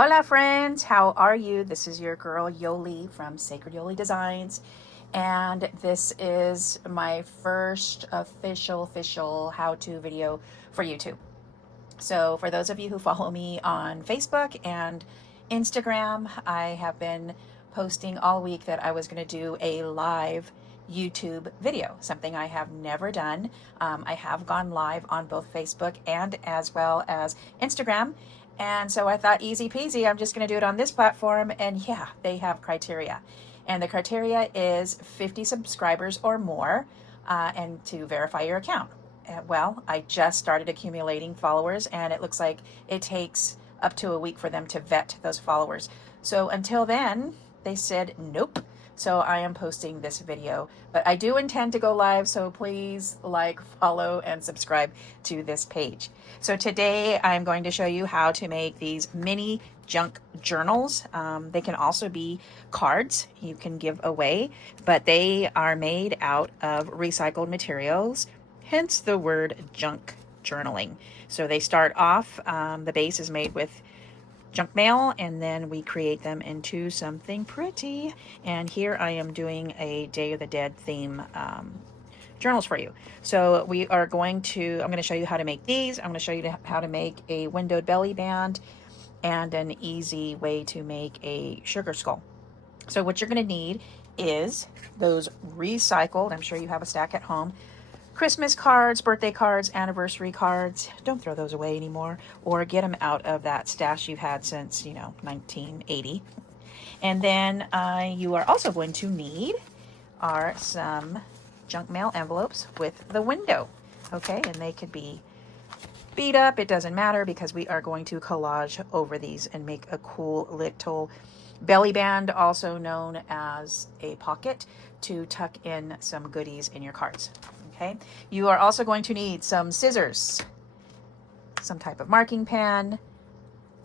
Hola friends, how are you? This is your girl Yoli from Sacred Yoli Designs, and this is my first official how-to video for YouTube. So for those of you who follow me on Facebook and Instagram, I have been posting all week that I was going to do a live YouTube video, something I have never done. I have gone live on both Facebook and as well as Instagram. And so I thought, easy peasy, I'm just going to do it on this platform. And yeah, they have criteria. And the criteria is 50 subscribers or more, and to verify your account. Well, I just started accumulating followers, and it looks like it takes up to a week for them to vet those followers. So until then, they said nope. So I am posting this video, but I do intend to go live, so please like, follow, and subscribe to this page. So today I'm going to show you how to make these mini junk journals. They can also be cards you can give away, but they are made out of recycled materials, hence the word junk journaling. So they start off, the base is made with junk mail, and then we create them into something pretty. And here I am doing a Day of the Dead theme journals for you. So we are going to, I'm going to show you how to make these. I'm going to show you how to make a windowed belly band and an easy way to make a sugar skull. So what you're going to need is those recycled, I'm sure you have a stack at home, Christmas cards, birthday cards, anniversary cards. Don't throw those away anymore, or get them out of that stash you've had since, 1980. And then you are also going to need are some junk mail envelopes with the window. Okay, and they could be beat up. It doesn't matter because we are going to collage over these and make a cool little belly band, also known as a pocket, to tuck in some goodies in your cards. Okay, you are also going to need some scissors, some type of marking pen,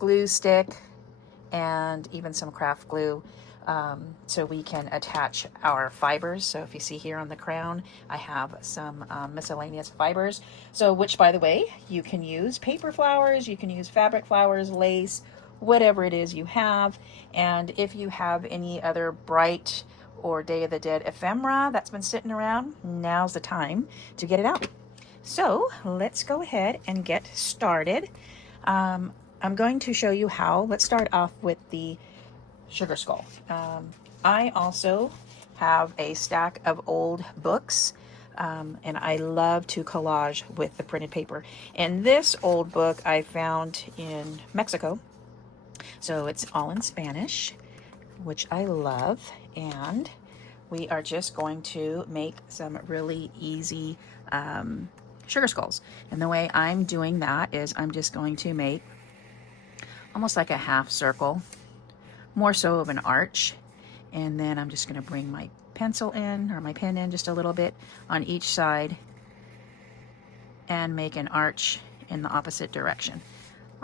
glue stick, and even some craft glue, so we can attach our fibers. So if you see here on the crown, I have some miscellaneous fibers. So which, by the way, you can use paper flowers, you can use fabric flowers, lace, whatever it is you have. And if you have any other bright or Day of the Dead ephemera that's been sitting around, now's the time to get it out. So let's go ahead and get started. I'm going to show you how. Let's start off with the sugar skull. I also have a stack of old books, and I love to collage with the printed paper. And this old book I found in Mexico, so it's all in Spanish, which I love. And we are just going to make some really easy sugar skulls. And the way I'm doing that is I'm just going to make almost like a half circle, more so of an arch. And then I'm just going to bring my pencil in, or my pen in, just a little bit on each side and make an arch in the opposite direction.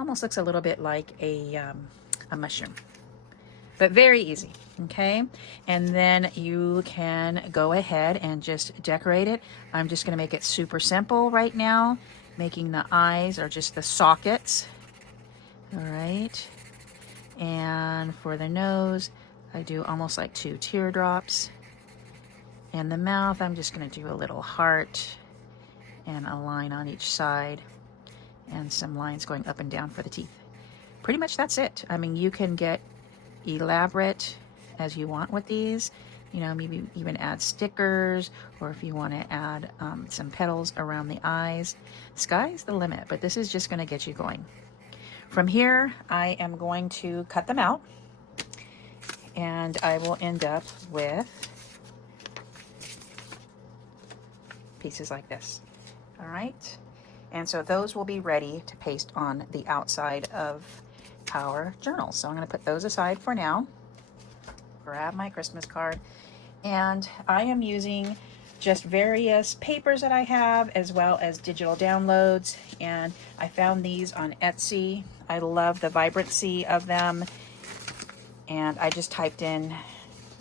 Almost looks a little bit like a mushroom, but very easy. Okay, and then you can go ahead and just decorate it. I'm just going to make it super simple right now, making the eyes or just the sockets. All right, and for the nose, I do almost like 2 teardrops. And the mouth, I'm just going to do a little heart and a line on each side, and some lines going up and down for the teeth. Pretty much that's it. I mean, you can get elaborate as you want with these, maybe even add stickers, or if you want to add some petals around the eyes. Sky's the limit, but this is just going to get you going. From here, I am going to cut them out, and I will end up with pieces like this. All right, and so those will be ready to paste on the outside of our journals. So I'm going to put those aside for now. Grab my Christmas card, and I am using just various papers that I have, as well as digital downloads, and I found these on Etsy. I love the vibrancy of them, and I just typed in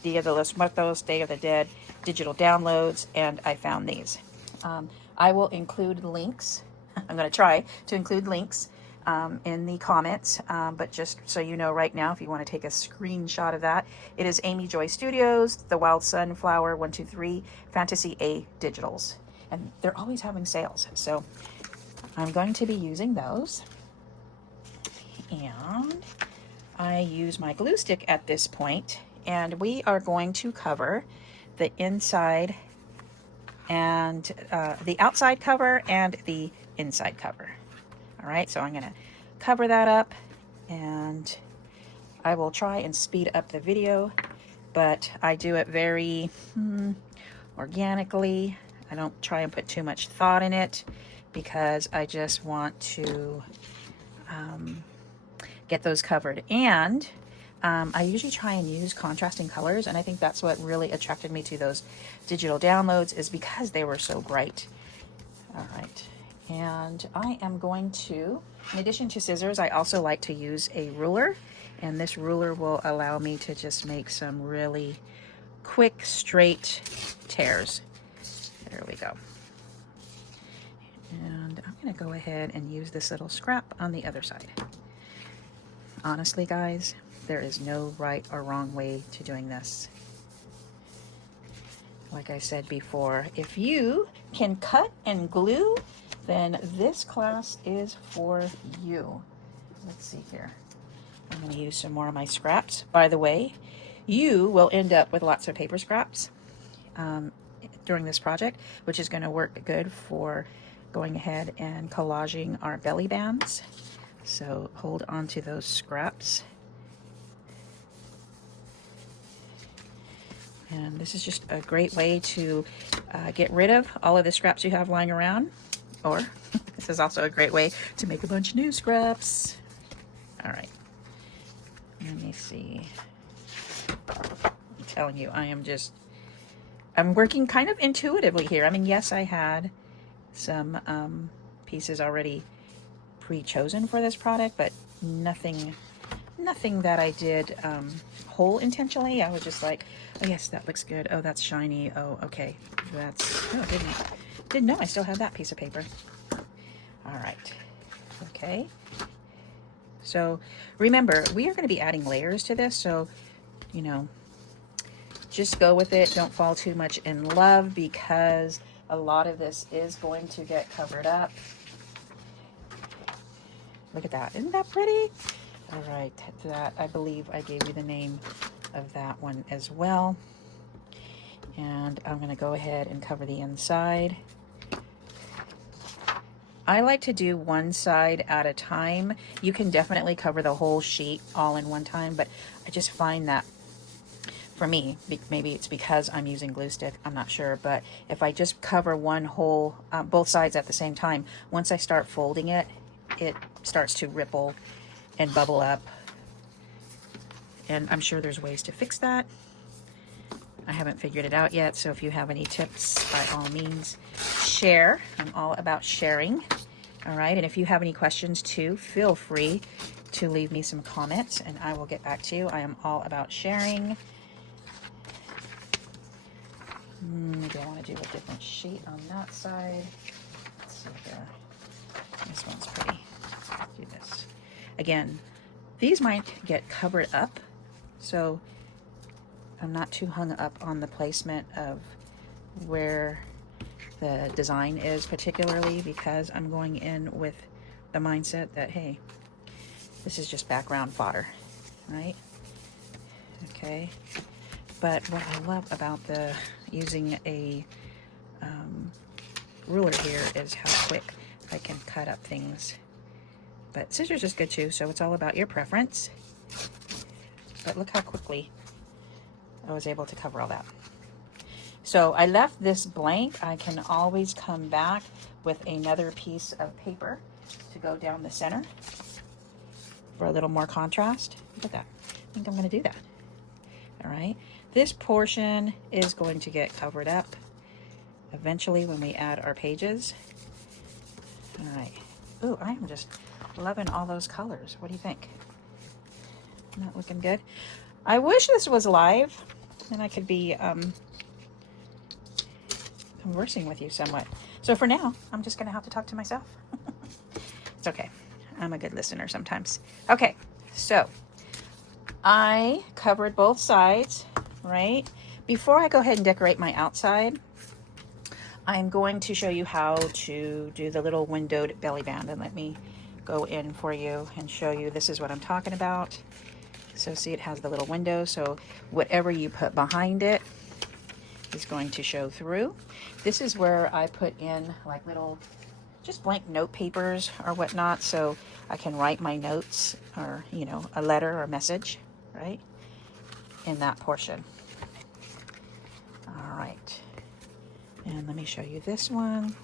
Dia de los Muertos, Day of the Dead, digital downloads, and I found these. I will include links. I'm going to try to include links in the comments, but just so you know right now, if you want to take a screenshot of that, it is AmyjoyStudios, the Wild Sunflower 123 Fantasyadigitals, and they're always having sales, so I'm going to be using those. And I use my glue stick at this point, and we are going to cover the inside and the outside cover and the inside cover. All right, so I'm gonna cover that up, and I will try and speed up the video, but I do it very organically. I don't try and put too much thought in it because I just want to get those covered. And I usually try and use contrasting colors, and I think that's what really attracted me to those digital downloads, is because they were so bright. All right, and I am going to, in addition to scissors, I also like to use a ruler, and this ruler will allow me to just make some really quick, straight tears. There we go. And I'm gonna go ahead and use this little scrap on the other side. Honestly, guys, there is no right or wrong way to doing this. Like I said before, if you can cut and glue, then this class is for you. Let's see here. I'm going to use some more of my scraps. By the way, you will end up with lots of paper scraps during this project, which is going to work good for going ahead and collaging our belly bands. So hold on to those scraps. And this is just a great way to get rid of all of the scraps you have lying around. Or this is also a great way to make a bunch of new scraps. All right. Let me see. I'm telling you, I'm working kind of intuitively here. I mean, yes, I had some pieces already pre-chosen for this product, but nothing that I did whole intentionally. I was just like, oh yes, that looks good. Oh, that's shiny. Oh, okay. Oh, didn't know I still had that piece of paper. All right. Okay. So remember, we are going to be adding layers to this. So, you know, just go with it. Don't fall too much in love, because a lot of this is going to get covered up. Look at that. Isn't that pretty? All right. That, I believe I gave you the name of that one as well. And I'm going to go ahead and cover the inside. I like to do one side at a time. You can definitely cover the whole sheet all in one time, but I just find that for me, maybe it's because I'm using glue stick, I'm not sure, but if I just cover one whole, both sides at the same time, once I start folding it, it starts to ripple and bubble up. And I'm sure there's ways to fix that. I haven't figured it out yet, so if you have any tips, by all means, share. I'm all about sharing. All right, and if you have any questions too, feel free to leave me some comments and I will get back to you. I am all about sharing. Maybe I want to do a different sheet on that side. Let's see here. This one's pretty. Let's do this. Again, these might get covered up, so I'm not too hung up on the placement of where the design is, particularly because I'm going in with the mindset that, hey, this is just background fodder, right? Okay. But what I love about using a ruler here is how quick I can cut up things. But scissors is good too, so it's all about your preference. But look how quickly I was able to cover all that. So I left this blank. I can always come back with another piece of paper to go down the center for a little more contrast. Look at that. I think I'm going to do that. All right. This portion is going to get covered up eventually when we add our pages. All right. Ooh, I am just loving all those colors. What do you think? Not looking good? I wish this was live and I could be conversing with you somewhat. So for now, I'm just going to have to talk to myself. It's okay. I'm a good listener sometimes. Okay, so I covered both sides, right? Before I go ahead and decorate my outside, I'm going to show you how to do the little windowed belly band. And let me go in for you and show you. This is what I'm talking about. So see, it has the little window. So whatever you put behind it is going to show through. This is where I put in like little, just blank note papers or whatnot, so I can write my notes, or, you know, a letter or message, right, in that portion. All right. And let me show you this one.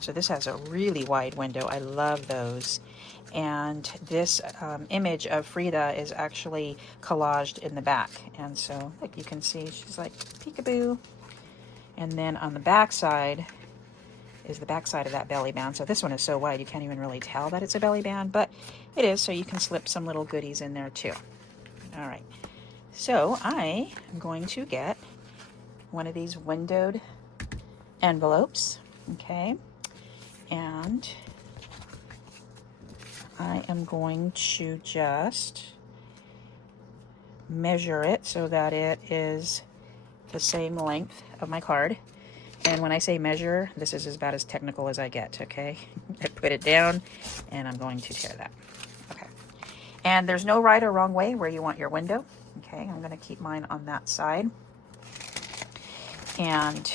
So this has a really wide window. I love those. And this image of Frida is actually collaged in the back. And so, like you can see, she's like peekaboo. And then on the back side is the back side of that belly band. So this one is so wide you can't even really tell that it's a belly band, but it is, so you can slip some little goodies in there too. All right. So I am going to get one of these windowed envelopes, okay, and I am going to just measure it so that it is the same length of my card. And when I say measure, this is about as technical as I get, okay? I put it down and I'm going to tear that. Okay. And there's no right or wrong way where you want your window. Okay, I'm going to keep mine on that side. And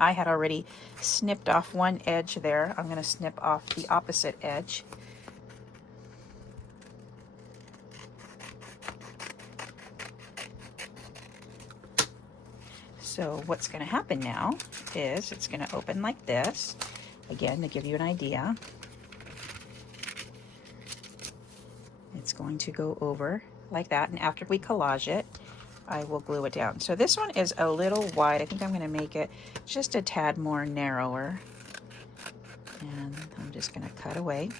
I had already snipped off one edge there. I'm going to snip off the opposite edge. So what's going to happen now is it's going to open like this. Again, to give you an idea, it's going to go over like that. And after we collage it, I will glue it down. So this one is a little wide. I think I'm going to make it just a tad more narrower. And I'm just going to cut away.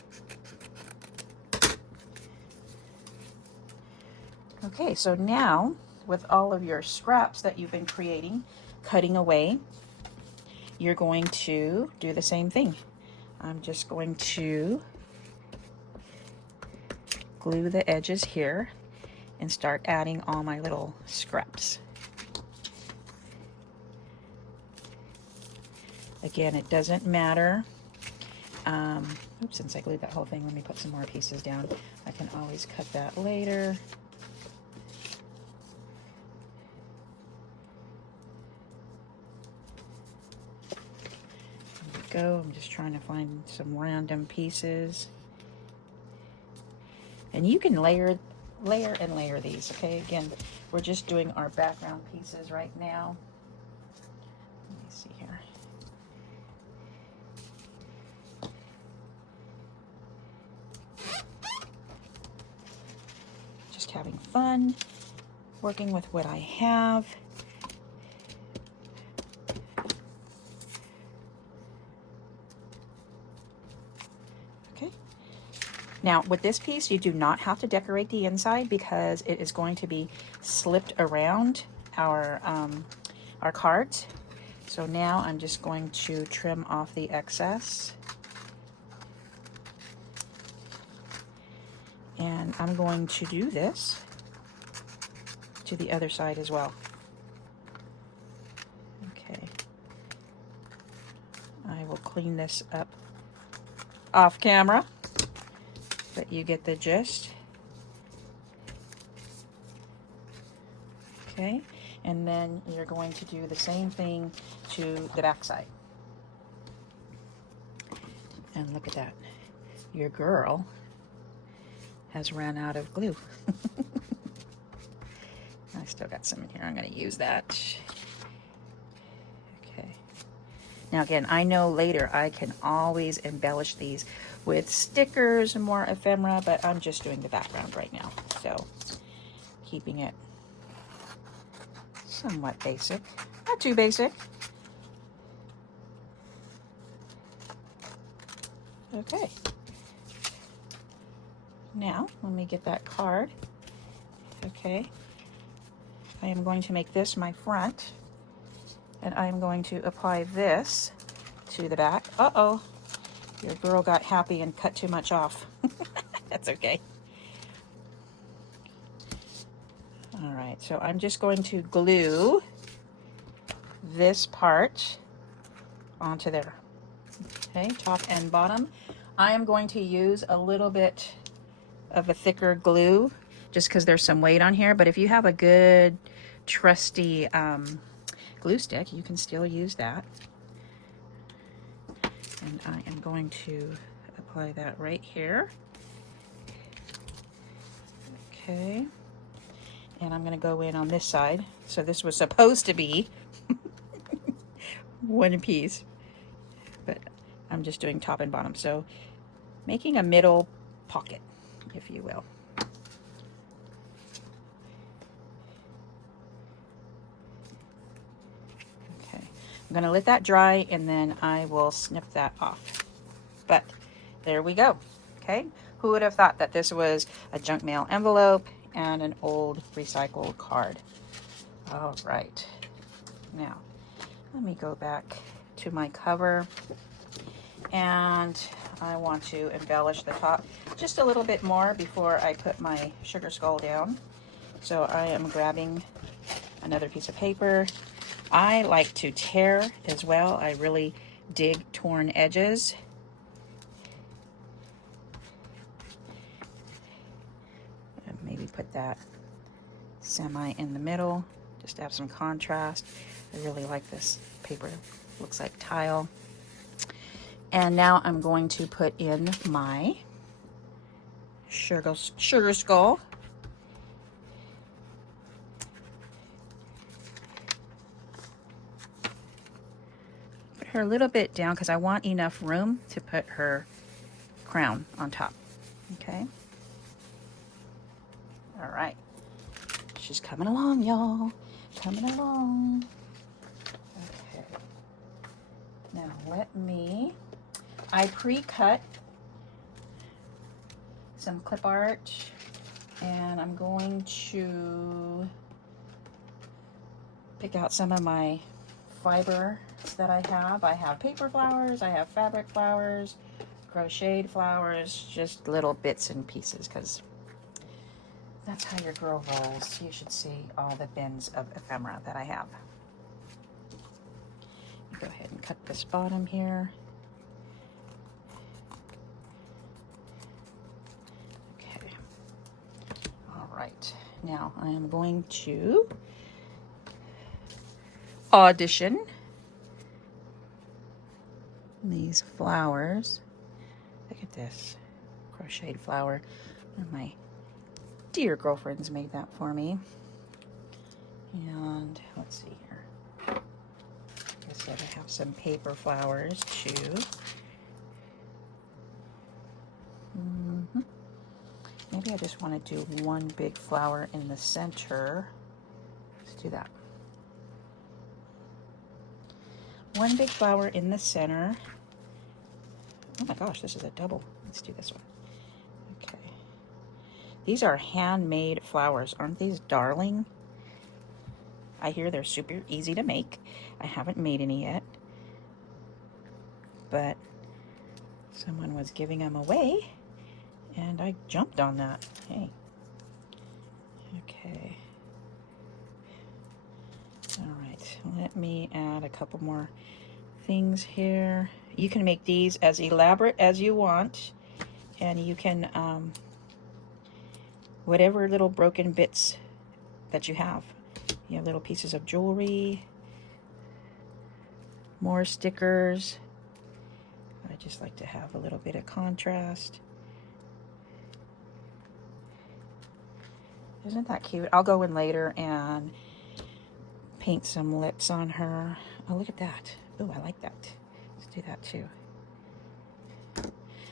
Okay, so now with all of your scraps that you've been creating, cutting away, you're going to do the same thing. I'm just going to glue the edges here and start adding all my little scraps. Again, it doesn't matter. Oops, since I glued that whole thing, let me put some more pieces down. I can always cut that later. Go. I'm just trying to find some random pieces. And you can layer and layer these, okay? Again, we're just doing our background pieces right now. Let me see here. Just having fun, working with what I have. Now with this piece, you do not have to decorate the inside because it is going to be slipped around our cards. So now I'm just going to trim off the excess. And I'm going to do this to the other side as well. Okay. I will clean this up off camera, but you get the gist. Okay, and then you're going to do the same thing to the back side. And look at that. Your girl has ran out of glue. I still got some in here. I'm going to use that. Okay. Now again, I know later I can always embellish these with stickers and more ephemera, but I'm just doing the background right now. So keeping it somewhat basic, not too basic. Okay. Now, let me get that card. Okay. I am going to make this my front, and I am going to apply this to the back. Uh-oh. Your girl got happy and cut too much off. That's okay. All right, so I'm just going to glue this part onto there. Okay, top and bottom. I am going to use a little bit of a thicker glue just because there's some weight on here, but if you have a good trusty glue stick, you can still use that. And I am going to apply that right here. Okay, and I'm going to go in on this side. So this was supposed to be one piece, but I'm just doing top and bottom. So making a middle pocket, if you will. Okay, I'm going to let that dry and then I will snip that off. But there we go. Okay, who would have thought that this was a junk mail envelope and an old recycled card? All right, now let me go back to my cover, and I want to embellish the top just a little bit more before I put my sugar skull down. So I am grabbing another piece of paper. I like to tear as well. I really dig torn edges. And maybe put that semi in the middle just to have some contrast. I really like this paper. Looks like tile. And now I'm going to put in my sugar skull. Put her a little bit down because I want enough room to put her crown on top. Okay. All right. She's coming along, y'all. Coming along. Okay. Now I pre-cut some clip art, and I'm going to pick out some of my fibers that I have. I have paper flowers, I have fabric flowers, crocheted flowers, just little bits and pieces because that's how your girl rolls. You should see all the bins of ephemera that I have. Go ahead and cut this bottom here. Okay. All right. Now I am going to audition these flowers. Look at this crocheted flower. One of my dear girlfriends made that for me. And let's see here. Like I said, I have some paper flowers too. Maybe I just want to do one big flower in the center. Let's do that. One big flower in the center. Oh my gosh, this is a double. Let's do this one. Okay. These are handmade flowers. Aren't these darling? I hear they're super easy to make. I haven't made any yet, but someone was giving them away and I jumped on that. Hey. Okay. All right, let me add a couple more things here. You can make these as elaborate as you want, and you can whatever little broken bits that you have. You have little pieces of jewelry, more stickers. I just like to have a little bit of contrast. Isn't that cute? I'll go in later and paint some lips on her. Oh, look at that. Oh, I like that. Let's do that too.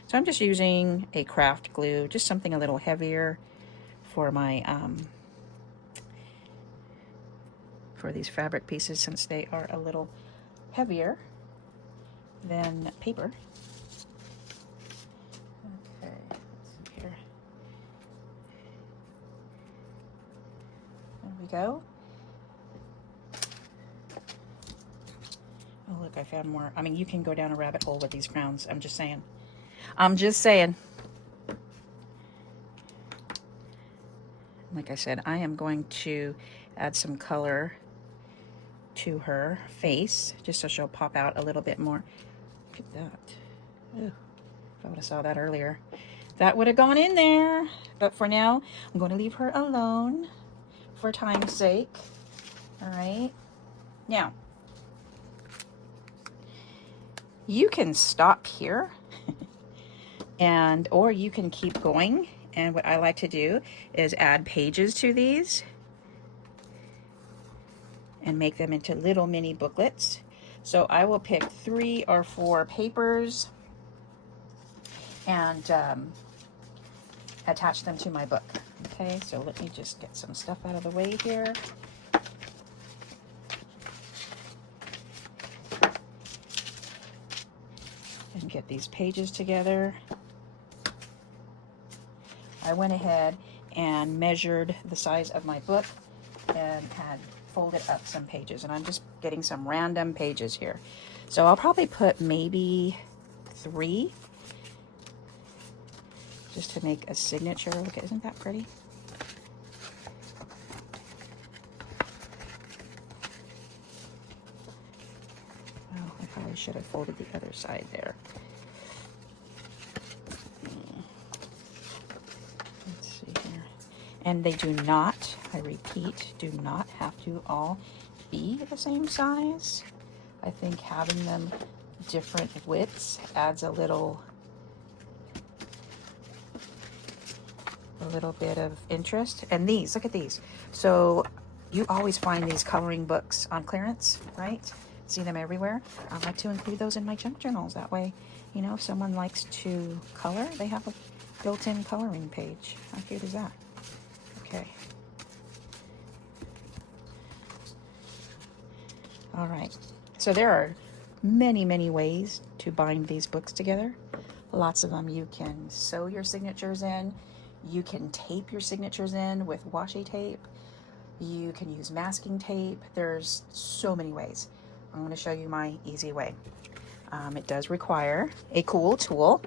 So I'm just using a craft glue, just something a little heavier for my for these fabric pieces, since they are a little heavier than paper. Okay, let's see here. There we go. Oh, look, I found more. I mean, you can go down a rabbit hole with these crowns. I'm just saying. I'm just saying. Like I said, I am going to add some color to her face, just so she'll pop out a little bit more. Look at that. Ooh, if I would have saw that earlier, that would have gone in there. But for now, I'm going to leave her alone for time's sake. All right. Now, you can stop here or you can keep going. And what I like to do is add pages to these and make them into little mini booklets. So I will pick 3 or 4 papers and attach them to my book. Okay, so let me just get some stuff out of the way here. And get these pages together. I went ahead and measured the size of my book and had folded up some pages, and I'm just getting some random pages here. So I'll probably put maybe 3 just to make a signature. Look, isn't that pretty? Well, I probably should have folded the other side there. And they do not, I repeat, do not have to all be the same size. I think having them different widths adds a little bit of interest. And these, look at these. So you always find these coloring books on clearance, right? See them everywhere. I like to include those in my junk journals. That way, you know, if someone likes to color, they have a built-in coloring page. How cute is that? Okay. All right. So there are many, many ways to bind these books together. Lots of them. You can sew your signatures in. You can tape your signatures in with washi tape. You can use masking tape. There's so many ways. I'm going to show you my easy way. It does require a cool tool.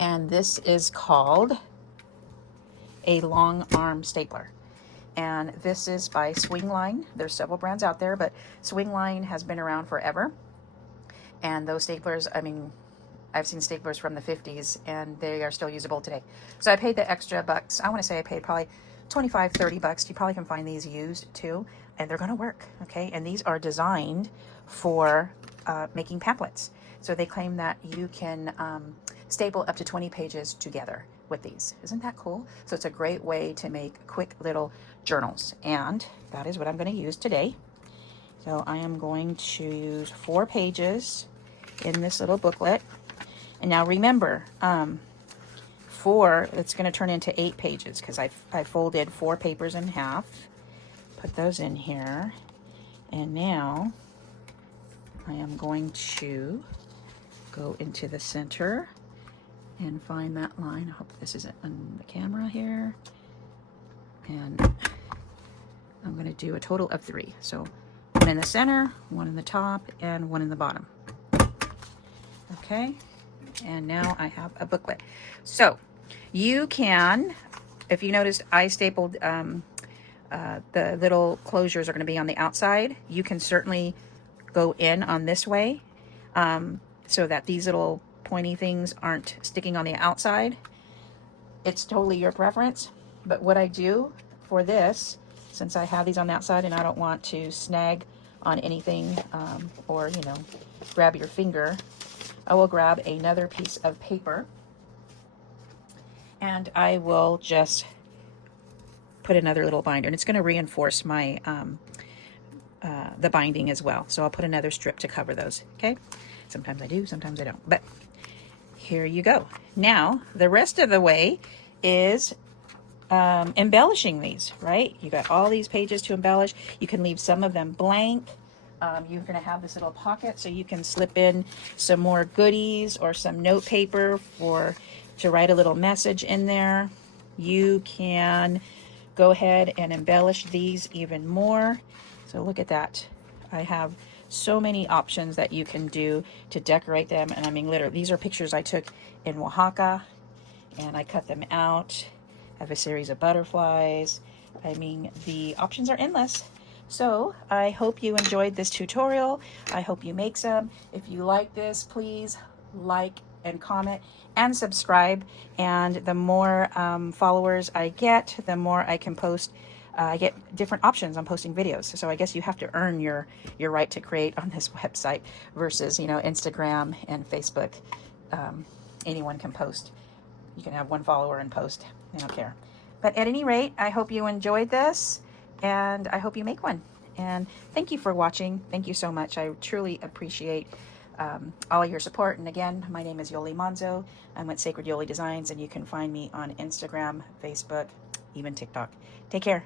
And this is called a long arm stapler, and this is by Swingline. There's several brands out there, but Swingline has been around forever. And those staplers, I mean, I've seen staplers from the 50s and they are still usable today. So I paid the extra bucks. I want to say I paid probably 25, 30 bucks. You probably can find these used too, and they're going to work. Okay. And these are designed for making pamphlets. So they claim that you can staple up to 20 pages together with these. Isn't that cool? So it's a great way to make quick little journals, and that is what I'm going to use today. So I am going to use 4 pages in this little booklet. And now remember, 4, it's going to turn into 8 pages because I folded 4 papers in half. Put those in here. And now I am going to go into the center and find that line. I hope this isn't on the camera here. And I'm going to do a total of 3. So 1 in the center, 1 in the top, and 1 in the bottom. Okay, and now I have a booklet. So you can, if you noticed, I stapled the little closures are going to be on the outside. You can certainly go in on this way so that these little pointy things aren't sticking on the outside. It's totally your preference, but what I do for this, since I have these on the outside and I don't want to snag on anything or, you know, grab your finger, I will grab another piece of paper and I will just put another little binder, and it's going to reinforce my the binding as well. So I'll put another strip to cover those. Okay, sometimes I do, sometimes I don't, but here you go. Now the rest of the way is embellishing these, right? You got all these pages to embellish. You can leave some of them blank. You're going to have this little pocket so you can slip in some more goodies or some note paper to write a little message in there. You can go ahead and embellish these even more. So look at that. I have so many options that you can do to decorate them. And I mean, literally, these are pictures I took in Oaxaca, and I cut them out. I have a series of butterflies. I mean, the options are endless. So I hope you enjoyed this tutorial. I hope you make some. If you like this, please like and comment and subscribe. And the more followers I get, the more I can post. I get different options on posting videos. So I guess you have to earn your right to create on this website versus, you know, Instagram and Facebook. Anyone can post. You can have one follower and post. I don't care. But at any rate, I hope you enjoyed this, and I hope you make one. And thank you for watching. Thank you so much. I truly appreciate all your support. And again, my name is Yoli Monzo. I'm with Sacred Yoli Designs, and you can find me on Instagram, Facebook, even TikTok. Take care.